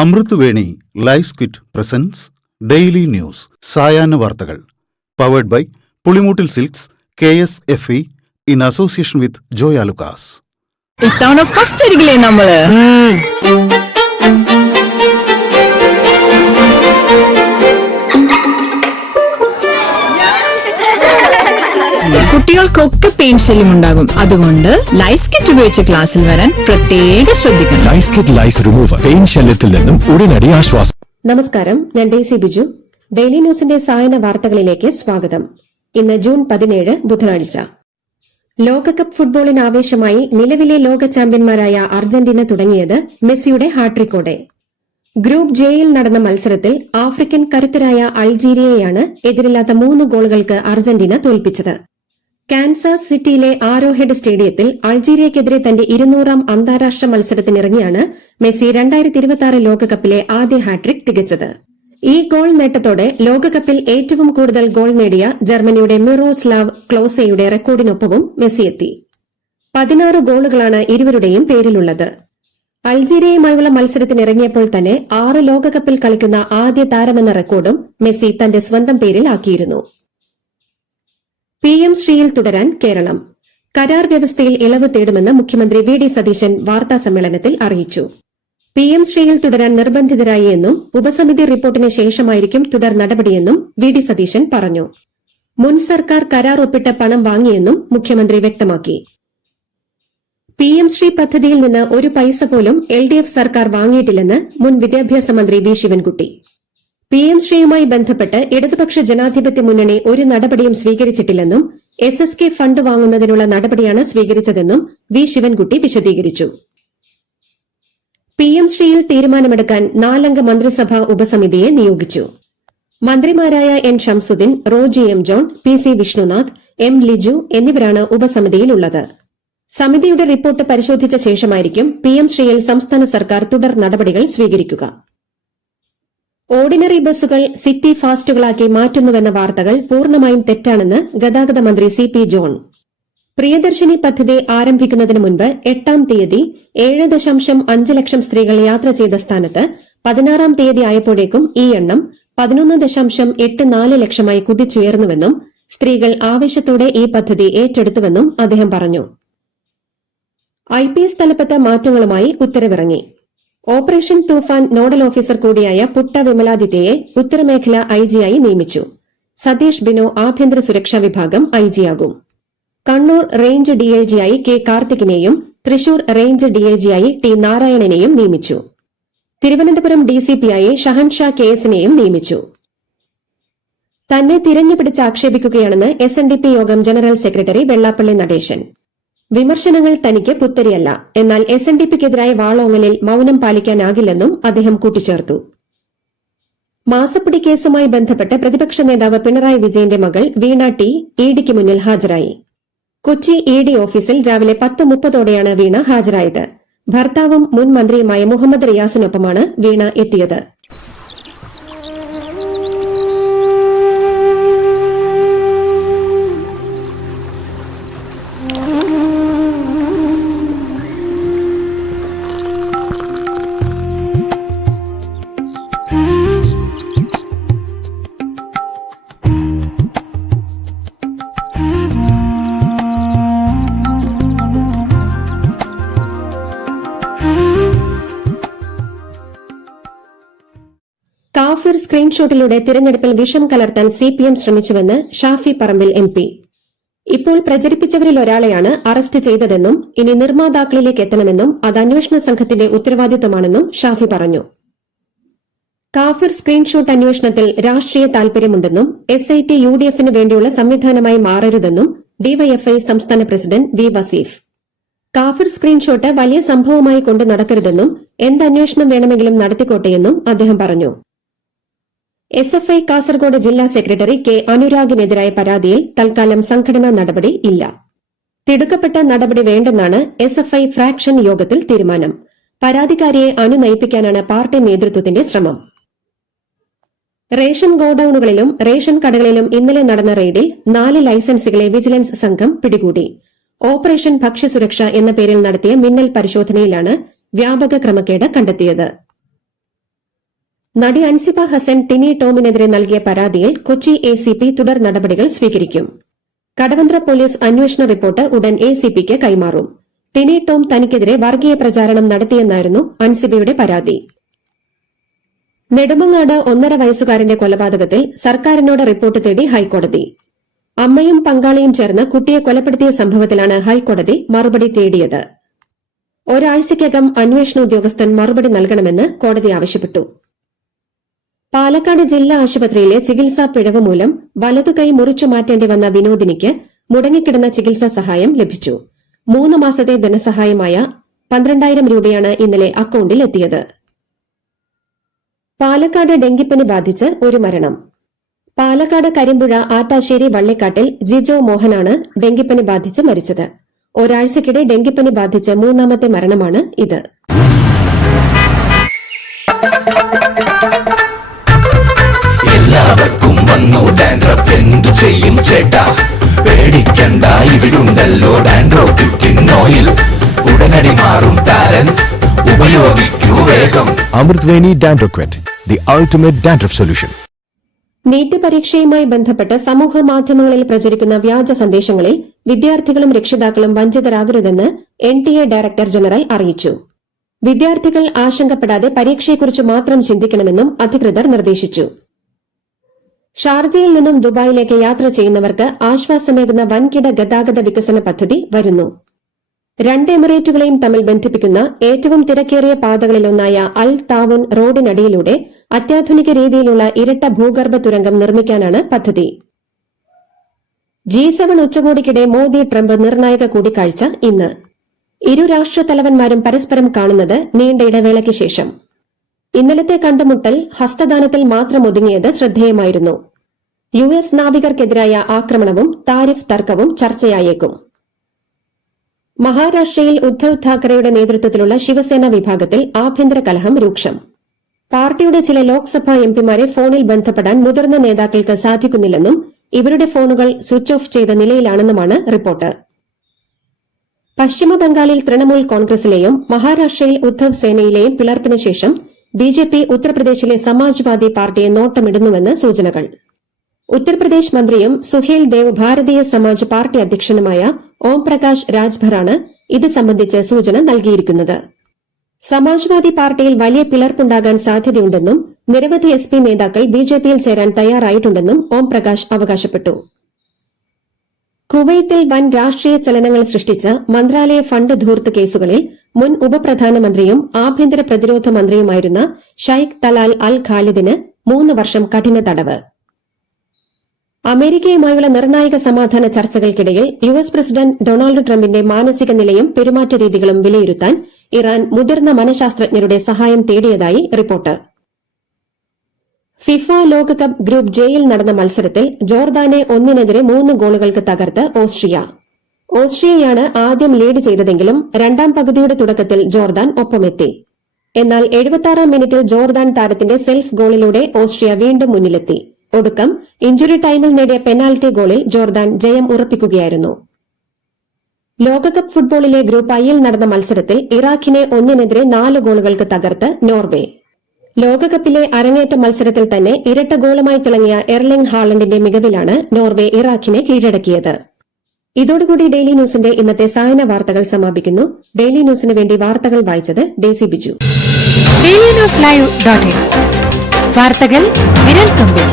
അമൃത് Veni life quit presents daily news സായാഹ്ന വാർത്തകൾ powered by Pulimoottil silks KSFE in association with Joy Alukkas. ഇത്തവണ first അടിക്കില്ലേ നമ്മള്? കുട്ടികൾക്കൊക്കെ പെയിൻ ശല്യം ഉണ്ടാകും. അതുകൊണ്ട് ലൈസ് കിറ്റ് ഉപയോഗിച്ച് ക്ലാസ്സിൽ വരാൻ പ്രത്യേകം ശ്രദ്ധിക്കണം. Lice kit lice remover pain ശല്യത്തിൽ നിന്നും ഉടനടി ആശ്വാസം. നമസ്കാരം, ഞാൻ ഡെയ്സി ബിജു. ഡെയിലി ന്യൂസിന്റെ സായന വാർത്തകളിലേക്ക് സ്വാഗതം. ഇന്ന് ജൂൺ 17 ബുധനാഴ്ച. ലോകകപ്പ് ഫുട്ബോളിന് ആവേശമായി നിലവിലെ ലോക ചാമ്പ്യന്മാരായ അർജന്റീന തുടങ്ങിയത് മെസ്സിയുടെ ഹാട്രിക്കോടെ. ഗ്രൂപ്പ് ജെയിൽ നടന്ന മത്സരത്തിൽ ആഫ്രിക്കൻ കരുത്തരായ അൾജീരിയയെയാണ് എതിരില്ലാത്ത 3 ഗോളുകൾക്ക് അർജന്റീന തോൽപ്പിച്ചത്. കാൻസാസ് സിറ്റിയിലെ ആരോഹെഡ് സ്റ്റേഡിയത്തിൽ അൾജീരിയയ്ക്കെതിരെ തന്റെ 200ാം അന്താരാഷ്ട്ര മത്സരത്തിനിറങ്ങിയാണ് മെസ്സി 2026 ലോകകപ്പിലെ ആദ്യ ഹാട്രിക് തികച്ചത്. ഈ ഗോൾ നേട്ടത്തോടെ ലോകകപ്പിൽ ഏറ്റവും കൂടുതൽ ഗോൾ നേടിയ ജർമ്മനിയുടെ മിറോസ്ലാവ് ക്ലോസയുടെ റെക്കോർഡിനൊപ്പവും മെസ്സിയെത്തി. 16 ഗോളുകളാണ് ഇരുവരുടെയും പേരിലുള്ളത്. അൾജീരിയയുമായുള്ള മത്സരത്തിനിറങ്ങിയപ്പോൾ തന്നെ 6 ലോകകപ്പിൽ കളിക്കുന്ന ആദ്യ താരമെന്ന റെക്കോർഡും മെസ്സി തന്റെ സ്വന്തം പേരിൽ ആക്കിയിരുന്നു. PM ശ്രീയിൽ തുടരാൻ കേരളം. കരാർ വ്യവസ്ഥയിൽ ഇളവ് തേടുമെന്ന് മുഖ്യമന്ത്രി VD സതീശൻ വാർത്താസമ്മേളനത്തിൽ അറിയിച്ചു. PM ശ്രീയിൽ തുടരാൻ നിർബന്ധിതരായി എന്നും ഉപസമിതി റിപ്പോർട്ടിന് ശേഷമായിരിക്കും തുടർ നടപടിയെന്നും VD സതീശൻ പറഞ്ഞു. മുൻ സർക്കാർ കരാർ ഒപ്പിട്ട പണം വാങ്ങിയെന്നും മുഖ്യമന്ത്രി വ്യക്തമാക്കി. PM ശ്രീ പദ്ധതിയിൽ നിന്ന് ഒരു പൈസ പോലും LDF സർക്കാർ വാങ്ങിയിട്ടില്ലെന്ന് മുൻ വിദ്യാഭ്യാസ മന്ത്രി വി ശിവൻകുട്ടി. PM ശ്രീയുമായി ബന്ധപ്പെട്ട് ഇടതുപക്ഷ ജനാധിപത്യ മുന്നണി ഒരു നടപടിയും സ്വീകരിച്ചിട്ടില്ലെന്നും SSK ഫണ്ട് വാങ്ങുന്നതിനുള്ള നടപടിയാണ് സ്വീകരിച്ചതെന്നും വി ശിവൻകുട്ടി വിശദീകരിച്ചു. PM ശ്രീയിൽ തീരുമാനമെടുക്കാൻ 4 അംഗ മന്ത്രിസഭാ ഉപസമിതിയെ നിയോഗിച്ചു. മന്ത്രിമാരായ N Shamsuddin, Roji M John, PC Vishnunath, M Liju എന്നിവരാണ് ഉപസമിതിയിലുള്ളത്. സമിതിയുടെ റിപ്പോർട്ട് പരിശോധിച്ച ശേഷമായിരിക്കും PM ശ്രീയിൽ സംസ്ഥാന സർക്കാർ തുടർ നടപടികൾ സ്വീകരിക്കുക. ഓർഡിനറി ബസ്സുകൾ സിറ്റി ഫാസ്റ്റുകളാക്കി മാറ്റുന്നുവെന്ന വാർത്തകൾ പൂർണ്ണമായും തെറ്റാണെന്ന് ഗതാഗത മന്ത്രി CP ജോൺ. പ്രിയദർശിനി പദ്ധതി ആരംഭിക്കുന്നതിന് മുൻപ് 8ാം തീയതി 7.5 ലക്ഷം സ്ത്രീകൾ യാത്ര ചെയ്ത സ്ഥാനത്ത് 16ാം തീയതി ആയപ്പോഴേക്കും ഈ എണ്ണം 11.84 ലക്ഷമായി കുതിച്ചുയർന്നുവെന്നും സ്ത്രീകൾ ആവേശത്തോടെ ഈ പദ്ധതി ഏറ്റെടുത്തുവെന്നും അദ്ദേഹം പറഞ്ഞു. IPS തലപ്പത്ത് മാറ്റങ്ങളുമായി ഉത്തരവിറങ്ങി. ഓപ്പറേഷൻ തൂഫാൻ നോഡൽ ഓഫീസർ കൂടിയായ പുട്ട വിമലാദിത്യയെ ഉത്തരമേഖല IG-ആയി നിയമിച്ചു. സതീഷ് ബിനോ ആഭ്യന്തര സുരക്ഷാ വിഭാഗം IG-ആകും. കണ്ണൂർ റേഞ്ച് DIG-ആയി K കാർത്തികിനെയും തൃശൂർ റേഞ്ച് DIG-ആയി T നാരായണനെയും നിയമിച്ചു. തിരുവനന്തപുരം DCP-ആയി ഷഹൻഷാ KS-നെയും നിയമിച്ചു. തന്നെ തിരഞ്ഞുപിടിച്ച് ആക്ഷേപിക്കുകയാണെന്ന് SNDP യോഗം ജനറൽ സെക്രട്ടറി വെള്ളാപ്പള്ളി നടേശൻ. വിമർശനങ്ങൾ തനിക്ക് പുത്തരിയല്ല, എന്നാൽ SNDPക്കെതിരായ വാളോങ്ങലിൽ മൌനം പാലിക്കാനാകില്ലെന്നും അദ്ദേഹം കൂട്ടിച്ചേർത്തു. മാസപ്പടി കേസുമായി ബന്ധപ്പെട്ട് പ്രതിപക്ഷ നേതാവ് പിണറായി വിജയന്റെ മകൾ വീണ T EDക്ക് മുന്നിൽ ഹാജരായി. കൊച്ചി ED ഓഫീസിൽ രാവിലെ 10:30ഓടെയാണ് വീണ ഹാജരായത്. ഭർത്താവും മുൻ മന്ത്രിയുമായ മുഹമ്മദ് റിയാസിനൊപ്പമാണ് വീണ എത്തിയത്. കാഫിർ സ്ക്രീൻഷോട്ടിലൂടെ തിരഞ്ഞെടുപ്പിൽ വിഷം കലർത്താൻ CPM ശ്രമിച്ചുവെന്ന് ഷാഫി പറമ്പിൽ MP. ഇപ്പോൾ പ്രചരിപ്പിച്ചവരിൽ ഒരാളെയാണ് അറസ്റ്റ് ചെയ്തതെന്നും ഇനി നിർമ്മാതാക്കളിലേക്ക് എത്തണമെന്നും അത് അന്വേഷണ സംഘത്തിന്റെ ഉത്തരവാദിത്വമാണെന്നും ഷാഫി പറഞ്ഞു. കാഫിർ സ്ക്രീൻഷോട്ട് അന്വേഷണത്തിൽ രാഷ്ട്രീയ താൽപര്യമുണ്ടെന്നും SIT UDF-ന് വേണ്ടിയുള്ള സംവിധാനമായി മാറരുതെന്നും DYFI സംസ്ഥാന പ്രസിഡന്റ് V വസീഫ്. കാഫിർ സ്ക്രീൻഷോട്ട് വലിയ സംഭവമായി കൊണ്ട് നടക്കരുതെന്നും എന്തന്വേഷണം വേണമെങ്കിലും നടത്തിക്കോട്ടെയെന്നും അദ്ദേഹം പറഞ്ഞു. SFI കാസർഗോഡ് ജില്ലാ സെക്രട്ടറി K അനുരാഗിനെതിരായ പരാതിയിൽ തൽക്കാലം സംഘടനാ നടപടി ഇല്ല. തിടുക്കപ്പെട്ട നടപടി വേണ്ടെന്നാണ് SFI ഫ്രാക്ഷൻ യോഗത്തിൽ തീരുമാനം. പരാതിക്കാരിയെ അനുനയിപ്പിക്കാനാണ് പാർട്ടി നേതൃത്വത്തിന്റെ ശ്രമം. റേഷൻ ഗോഡൌണുകളിലും റേഷൻ കടകളിലും ഇന്നലെ നടന്ന റെയ്ഡിൽ 4 ലൈസൻസുകളെ വിജിലൻസ് സംഘം പിടികൂടി. ഓപ്പറേഷൻ ഭക്ഷ്യസുരക്ഷ എന്ന പേരിൽ നടത്തിയ മിന്നൽ പരിശോധനയിലാണ് വ്യാപക ക്രമക്കേട് കണ്ടെത്തിയത്. നടി അൻസിബ ഹസൻ ടിനി ടോമിനെതിരെ നൽകിയ പരാതിയിൽ കൊച്ചി എസിപി തുടർ നടപടികൾ സ്വീകരിക്കും. കടവന്ത്ര പോലീസ് അന്വേഷണ റിപ്പോർട്ട് ഉടൻ എസിപിക്ക് കൈമാറും. ടിനി ടോം തനിക്കെതിരെ വർഗീയ പ്രചാരണം നടത്തിയെന്നായിരുന്നു അൻസിബയുടെ പരാതി. നെടുമങ്ങാട് 1.5 വയസ്സുകാരന്റെ കൊലപാതകത്തിൽ സർക്കാരിനോട് റിപ്പോർട്ട് തേടി ഹൈക്കോടതി. അമ്മയും പങ്കാളിയും ചേർന്ന് കുട്ടിയെ കൊലപ്പെടുത്തിയ സംഭവത്തിലാണ് ഹൈക്കോടതി മറുപടി തേടിയത്. ഒരാഴ്ചയ്ക്കകം അന്വേഷണ ഉദ്യോഗസ്ഥൻ മറുപടി നൽകണമെന്ന് കോടതി ആവശ്യപ്പെട്ടു. പാലക്കാട് ജില്ലാ ആശുപത്രിയിലെ ചികിത്സാ പിഴവ് മൂലം വലതുകൈ മുറിച്ചു മാറ്റേണ്ടി വന്ന വിനോദിനിക്ക് മുടങ്ങിക്കിടന്ന ചികിത്സാ സഹായം ലഭിച്ചു. 3 മാസത്തെ ധനസഹായമായ 12,000 രൂപയാണ് ഇന്നലെ അക്കൌണ്ടിൽ എത്തിയത്. പാലക്കാട് ഡെങ്കിപ്പനി ബാധിച്ച് ഒരു മരണം. പാലക്കാട് കരിമ്പുഴ ആറ്റാശ്ശേരി വള്ളിക്കാട്ടിൽ ജിജോ മോഹനാണ് ഡെങ്കിപ്പനി ബാധിച്ച് മരിച്ചത്. ഒരാഴ്ചക്കിടെ ഡെങ്കിപ്പനി ബാധിച്ച് 3ാമത്തെ മരണമാണ് ഇത്. എല്ലാവർക്കും വന്നു ഡാൻഡ്രഫ്, എന്തു ചെയ്യും ചേട്ടാ? പേടിക്കണ്ട, ഇവിടുണ്ടല്ലോ ഡാൻഡ്രോക്കിൻ ഓയിൽ. ഉടനടി മാറും താരൻ, ഉപയോഗിക്കൂ വേഗം. Amrutveni dandroquit, the ultimate dandruff solution. NEET പരീക്ഷയുമായി ബന്ധപ്പെട്ട് സമൂഹമാധ്യമങ്ങളിൽ പ്രചരിക്കുന്ന വ്യാജ സന്ദേശങ്ങളിൽ വിദ്യാർത്ഥികളും രക്ഷിതാക്കളും വഞ്ചിതരാകരുതെന്ന് NTA ഡയറക്ടർ ജനറൽ അറിയിച്ചു. വിദ്യാർത്ഥികൾ ആശങ്കപ്പെടാതെ പരീക്ഷയെക്കുറിച്ച് മാത്രം ചിന്തിക്കണമെന്നും അധികൃതർ നിർദ്ദേശിച്ചു. ഷാർജയിൽ നിന്നും ദുബായിലേക്ക് യാത്ര ചെയ്യുന്നവർക്ക് ആശ്വാസമേകുന്ന വൻകിട ഗതാഗത വികസന പദ്ധതി വരുന്നു. 2 എമിറേറ്റുകളെയും തമ്മിൽ ബന്ധിപ്പിക്കുന്ന ഏറ്റവും തിരക്കേറിയ പാതകളിലൊന്നായ അൽ താവുൻ റോഡിനടിയിലൂടെ അത്യാധുനിക രീതിയിലുള്ള ഇരട്ട ഭൂഗർഭ തുരങ്കം നിർമ്മിക്കാനാണ് പദ്ധതി. G7 ഉച്ചകോടിക്കിടെ മോദി ട്രംപ് നിർണായക കൂടിക്കാഴ്ച ഇന്ന്. ഇരു രാഷ്ട്രത്തലവന്മാരും പരസ്പരം കാണുന്നത് നീണ്ട ഇടവേളയ്ക്ക് ശേഷം. ഇന്നലത്തെ കണ്ടുമുട്ടൽ ഹസ്തദാനത്തിൽ മാത്രം ഒതുങ്ങിയത് ശ്രദ്ധേയമായിരുന്നു. US നാവികർക്കെതിരായ ആക്രമണവും താരിഫ് തർക്കവും ചർച്ചയായേക്കും. മഹാരാഷ്ട്രയിൽ ഉദ്ധവ് താക്കറെയുടെ നേതൃത്വത്തിലുള്ള ശിവസേന വിഭാഗത്തിൽ ആഭ്യന്തര കലഹം രൂക്ഷം. പാർട്ടിയുടെ ചില ലോക്സഭാ എംപിമാരെ ഫോണിൽ ബന്ധപ്പെടാൻ മുതിർന്ന നേതാക്കൾക്ക് സാധിക്കുന്നില്ലെന്നും ഇവരുടെ ഫോണുകൾ സ്വിച്ച് ഓഫ് ചെയ്ത നിലയിലാണെന്നുമാണ് റിപ്പോർട്ട്. പശ്ചിമബംഗാളിൽ തൃണമൂൽ കോൺഗ്രസിലെയും മഹാരാഷ്ട്രയിൽ ഉദ്ധവ് സേനയിലെയും പിളർപ്പിന് ശേഷം BJP ഉത്തർപ്രദേശിലെ സമാജ്വാദി പാർട്ടിയെ നോട്ടമിടുന്നുവെന്ന് സൂചനകൾ. ഉത്തർപ്രദേശ് മന്ത്രിയും സുഹേൽ ദേവ് ഭാരതീയ സമാജ് പാർട്ടി അധ്യക്ഷനുമായ ഓം പ്രകാശ് രാജ്ഭറാണ് ഇത് സംബന്ധിച്ച് സൂചന നൽകിയിരിക്കുന്നത്. സമാജ്വാദി പാർട്ടിയിൽ വലിയ പിളർപ്പുണ്ടാകാൻ സാധ്യതയുണ്ടെന്നും നിരവധി SP നേതാക്കൾ BJPയിൽ ചേരാൻ തയ്യാറായിട്ടുണ്ടെന്നും ഓം പ്രകാശ് അവകാശപ്പെട്ടു. കുവൈത്തിൽ വൻ രാഷ്ട്രീയ ചലനങ്ങൾ സൃഷ്ടിച്ച മന്ത്രാലയ ഫണ്ട് ധൂർത്ത് കേസുകളിൽ മുൻ ഉപപ്രധാനമന്ത്രിയും ആഭ്യന്തര പ്രതിരോധ മന്ത്രിയുമായിരുന്ന ഷൈഖ് തലാൽ അൽ ഖാലിദിന് 3 വർഷം കഠിന തടവ്. അമേരിക്കയുമായുള്ള നിർണായക സമാധാന ചർച്ചകൾക്കിടയിൽ US പ്രസിഡന്റ് ഡൊണാൾഡ് ട്രംപിന്റെ മാനസിക നിലയും പെരുമാറ്റ രീതികളും വിലയിരുത്താൻ ഇറാൻ മുതിർന്ന മനഃശാസ്ത്രജ്ഞരുടെ സഹായം തേടിയതായി റിപ്പോർട്ട്. ഫിഫ ലോകകപ്പ് ഗ്രൂപ്പ് ജെയിൽ നടന്ന മത്സരത്തിൽ ജോർദാനെ 1-3 ഗോളുകൾക്ക് തകർത്ത് ഓസ്ട്രിയ. ഓസ്ട്രിയയാണ് ആദ്യം ലീഡ് ചെയ്തതെങ്കിലും 2ാം പകുതിയുടെ തുടക്കത്തിൽ ജോർദാൻ ഒപ്പമെത്തി. എന്നാൽ 76ാം മിനിറ്റിൽ ജോർദാൻ താരത്തിന്റെ സെൽഫ് ഗോളിലൂടെ ഓസ്ട്രിയ വീണ്ടും മുന്നിലെത്തി. ഒടുക്കം ഇഞ്ചുറി ടൈമിൽ നേടിയ പെനാൽറ്റി ഗോളിൽ ജോർദാൻ ജയം ഉറപ്പിക്കുകയായിരുന്നു. ലോകകപ്പ് ഫുട്ബോളിലെ ഗ്രൂപ്പ് ഐയിൽ നടന്ന മത്സരത്തിൽ ഇറാഖിനെ 1-4 ഗോളുകൾക്ക് തകർത്ത് നോർവേ. ലോകകപ്പിലെ അരങ്ങേറ്റ മത്സരത്തിൽ തന്നെ ഇരട്ട ഗോളുമായി തിളങ്ങിയ എർലിംഗ് ഹാളണ്ടിന്റെ മികവിലാണ് നോർവേ ഇറാഖിനെ കീഴടക്കിയത്. ഇതോടുകൂടി ഡെയിലി ന്യൂസിന്റെ ഇന്നത്തെ സായന വാർത്തകൾ സമാപിക്കുന്നു. ഡെയിലി ന്യൂസിന് വേണ്ടി വാർത്തകൾ വായിച്ചത് ഡേസി ബിജു. DailyNewsLive.in വാർത്തകൾ വിരൽ തുമ്പിൽ.